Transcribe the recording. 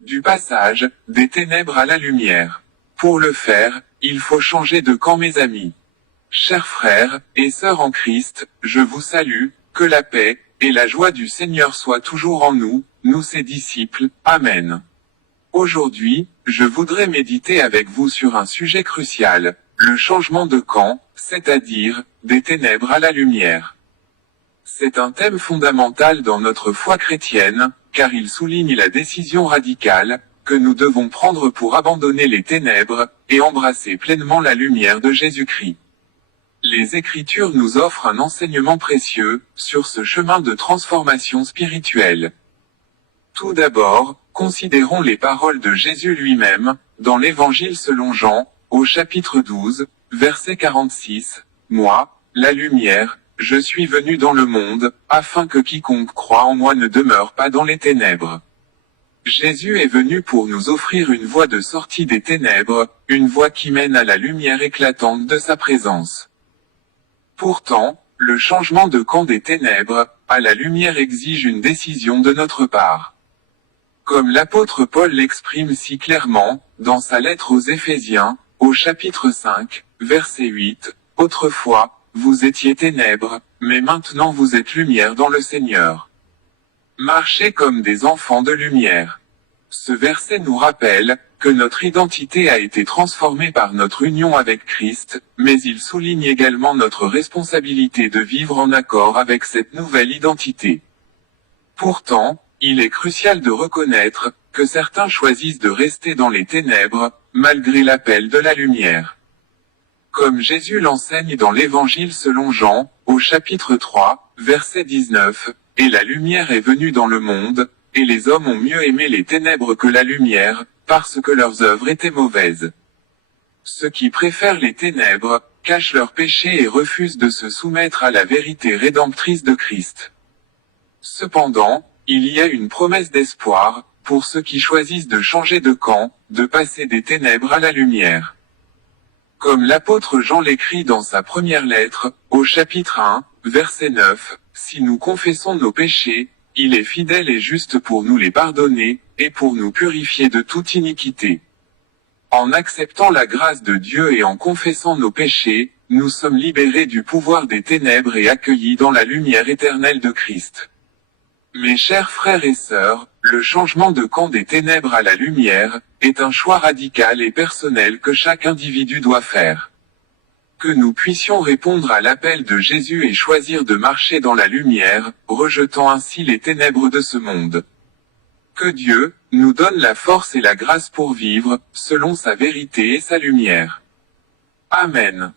du passage, des ténèbres à la lumière. Pour le faire, il faut changer de camp mes amis. Chers frères et sœurs en Christ, je vous salue, que la paix et la joie du Seigneur soient toujours en nous, nous ses disciples. Amen. Aujourd'hui, je voudrais méditer avec vous sur un sujet crucial, le changement de camp, c'est-à-dire, des ténèbres à la lumière. C'est un thème fondamental dans notre foi chrétienne, car il souligne la décision radicale que nous devons prendre pour abandonner les ténèbres et embrasser pleinement la lumière de Jésus-Christ. Les Écritures nous offrent un enseignement précieux sur ce chemin de transformation spirituelle. Tout d'abord, considérons les paroles de Jésus lui-même, dans l'Évangile selon Jean, au chapitre 12, verset 46. « Moi, la lumière, je suis venu dans le monde, afin que quiconque croit en moi ne demeure pas dans les ténèbres. » Jésus est venu pour nous offrir une voie de sortie des ténèbres, une voie qui mène à la lumière éclatante de sa présence. Pourtant, le changement de camp des ténèbres à la lumière exige une décision de notre part. Comme l'apôtre Paul l'exprime si clairement, dans sa lettre aux Éphésiens, au chapitre 5, verset 8, « Autrefois, vous étiez ténèbres, mais maintenant vous êtes lumière dans le Seigneur. » Marchez comme des enfants de lumière. Ce verset nous rappelle que notre identité a été transformée par notre union avec Christ, mais il souligne également notre responsabilité de vivre en accord avec cette nouvelle identité. Pourtant, il est crucial de reconnaître que certains choisissent de rester dans les ténèbres, malgré l'appel de la lumière. Comme Jésus l'enseigne dans l'Évangile selon Jean, au chapitre 3, verset 19, « Et la lumière est venue dans le monde, et les hommes ont mieux aimé les ténèbres que la lumière, parce que leurs œuvres étaient mauvaises. » Ceux qui préfèrent les ténèbres, cachent leurs péchés et refusent de se soumettre à la vérité rédemptrice de Christ. Cependant, il y a une promesse d'espoir, pour ceux qui choisissent de changer de camp, de passer des ténèbres à la lumière. Comme l'apôtre Jean l'écrit dans sa première lettre, au chapitre 1, verset 9, « Si nous confessons nos péchés, il est fidèle et juste pour nous les pardonner, et pour nous purifier de toute iniquité. » En acceptant la grâce de Dieu et en confessant nos péchés, nous sommes libérés du pouvoir des ténèbres et accueillis dans la lumière éternelle de Christ. Mes chers frères et sœurs, le changement de camp des ténèbres à la lumière est un choix radical et personnel que chaque individu doit faire. Que nous puissions répondre à l'appel de Jésus et choisir de marcher dans la lumière, rejetant ainsi les ténèbres de ce monde. Que Dieu nous donne la force et la grâce pour vivre selon sa vérité et sa lumière. Amen.